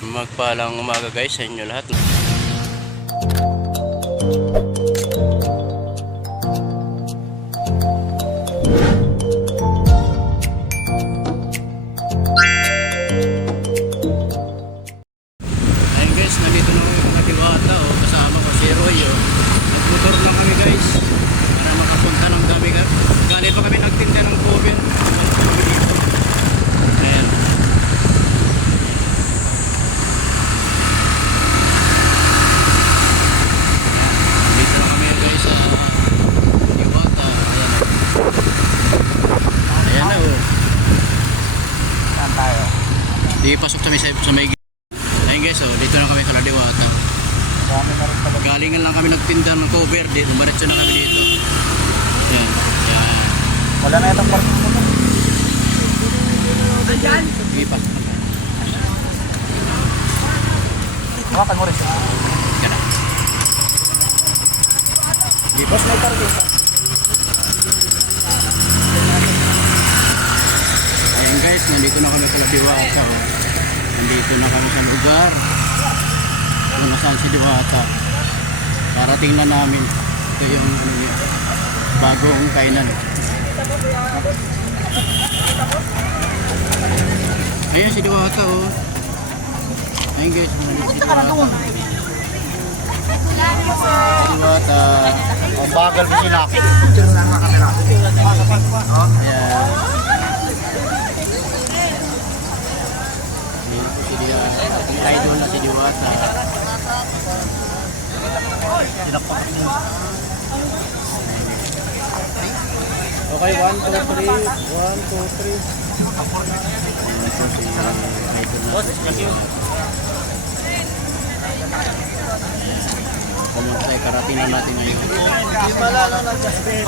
Magpalang umaga guys sa inyo lahat. Ayun guys, nandito na kami sa Diwata kasama ko si Roy nagmotor lang kami guys para makapunta ng dami ka. Galing pa kami nagtinda ng coven. Ayan. Di pasok kami sa may ayun guys, dito na kami sa Diwata. Galingan lang kami nagtinda ng cover, umaritso na kami dito. Yan, yan. Wala na itong parking mo. Andyan? Di pasok na. Hawakan mo rin siya. Yan na. Di Boss, may parking. Ayun guys, nandito na kami sa Diwata. Nandito na kami sa lugar kung nasaan si Diwata para tingnan namin ito yung bagong kainan. Ayun si Diwata ayun guys, nandito si Diwata. Diwata Ang bagal mo sinaki. ayan. Yung idol na si Diwata. Sinakpak mo. Okay, 1, 2, 3. 1, 2, 3. Ito si idol na si Diwata. Kumusta ay karating na natin ngayon. Hindi malalo ng Jasper.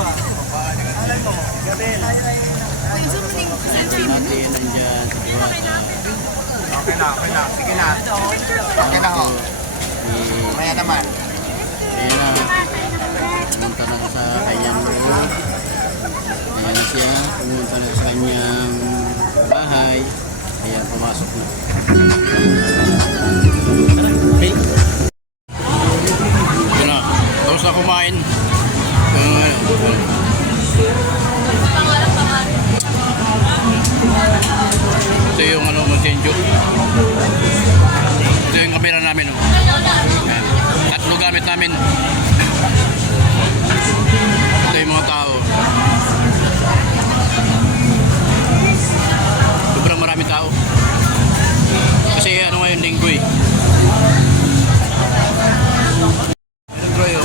Gabil. Idol natin nandyan si Diwata. Okay na, okay na. Sige na. Okay na ho. Maya naman. Ayan na. Pumunta na sa kanyang loob. Ayan na siya. Pumunta na sa kanyang bahay. Ayan, pumasok na. Ayan na. Tapos na kumain. Ito yung Montenjo. Ito yung kamera namin. Ayan. Tatlo gamit namin. Ito yung mga tao. Sobrang maraming tao. Kasi ngayon linggo Troy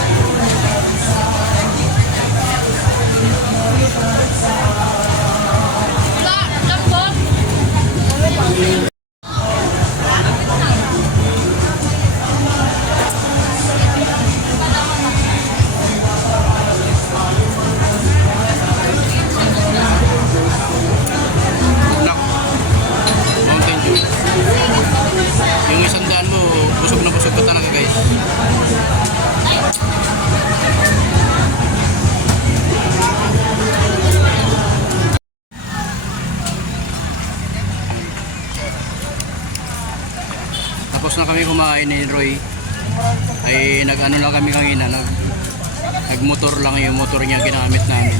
yung 100 mo, busog na busog ka talaga guys. Tapos na kami kumain ni Roy. Ay nag-ano lang kami kanina, nagmotor lang yung motor niya ginamit namin.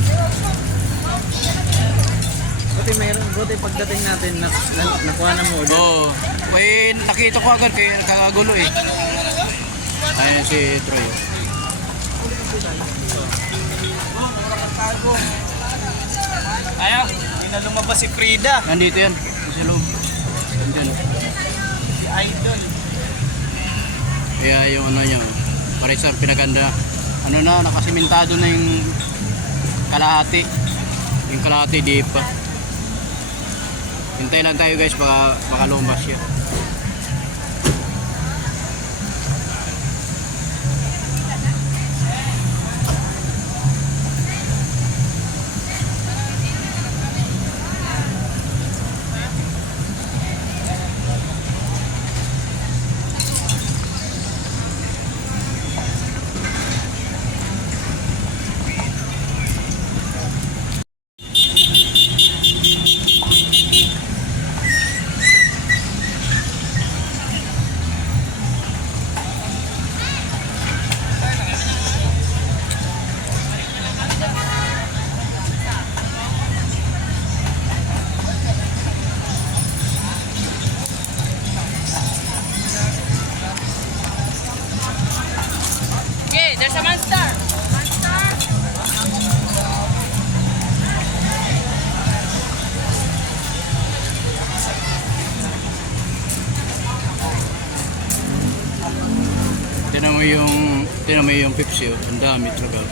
Buti pagdating natin, nakuha na mo. Oo. Ay nakita ko agad kaya kakagulo Ayan si Troy. Ayaw, hindi na lumabas si Frida. Nandito yan. Sa loob. Nandyan. Si Idol. Kaya yung ano niya, paresar pinaganda. Ano na, nakasimentado na yung kalahati. Yung kalahati di pa. Hintay lang tayo guys, baka lumabas siya. Tinan mo yung Pepsi, oh. Ang dami talaga.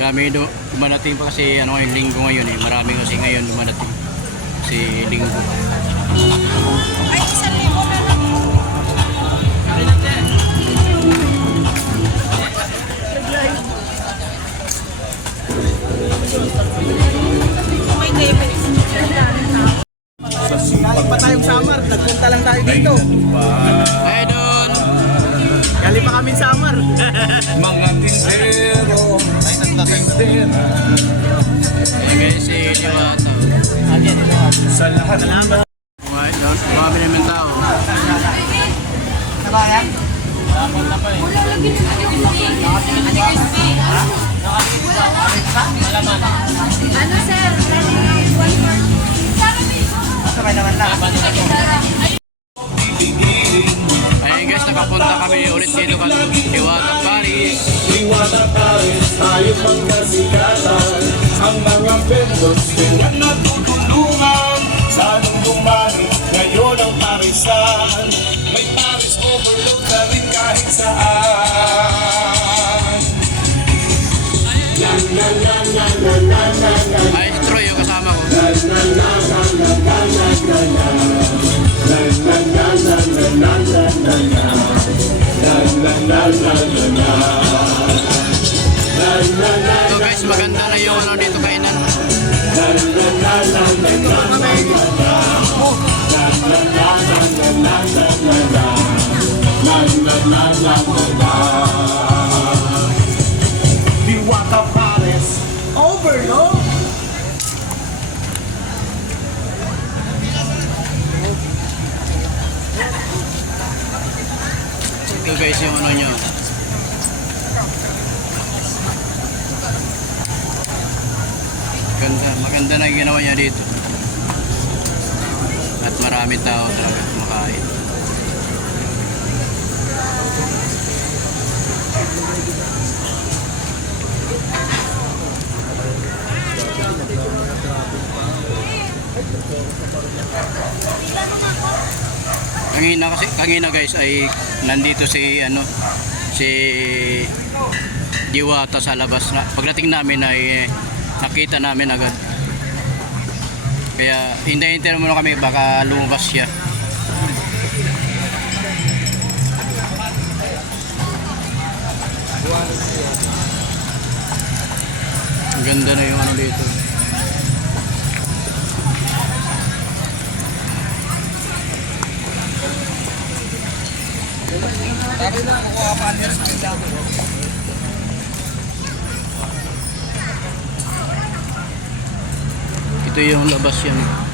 Dami dumadating pa kasi ano yung linggo ngayon eh. Marami kasi ngayon dumadating. Si linggo. Ay, 1,000 na lang. May debit. Galing pa tayong Samar, nagpunta lang tayo dito. Hey doon! Galing pa kami Samar. Mga tindero, tindera, Ayan guys, si Diwata. sa lahat ng Marami naman tao. Nabayan? Ano, sir? Sabay naman na. Ayan guys, nakapunta kami ulit dito kay Diwata Paris. Iwata Paris, tayo pagkasikatan. Ang mga vendors, kaya natutulungan. Sa anong dumani, ngayon ang Parisan. May Paris overload na rin kahit saan. Ay, si Troy yung kasama ko. So guys, maganda na yung ano dito kainan. Diwata Paris, overload. Ito guys yung ano nyo. Maganda na yung ginawa niya dito. At marami tao talaga kumakain. Kanina guys ay nandito si Diwata sa labas na. Pagdating namin ay nakita namin agad. Kaya hintayin muna kami baka lumabas siya. Ang ganda na yung ano dito. Ito yung labas yan.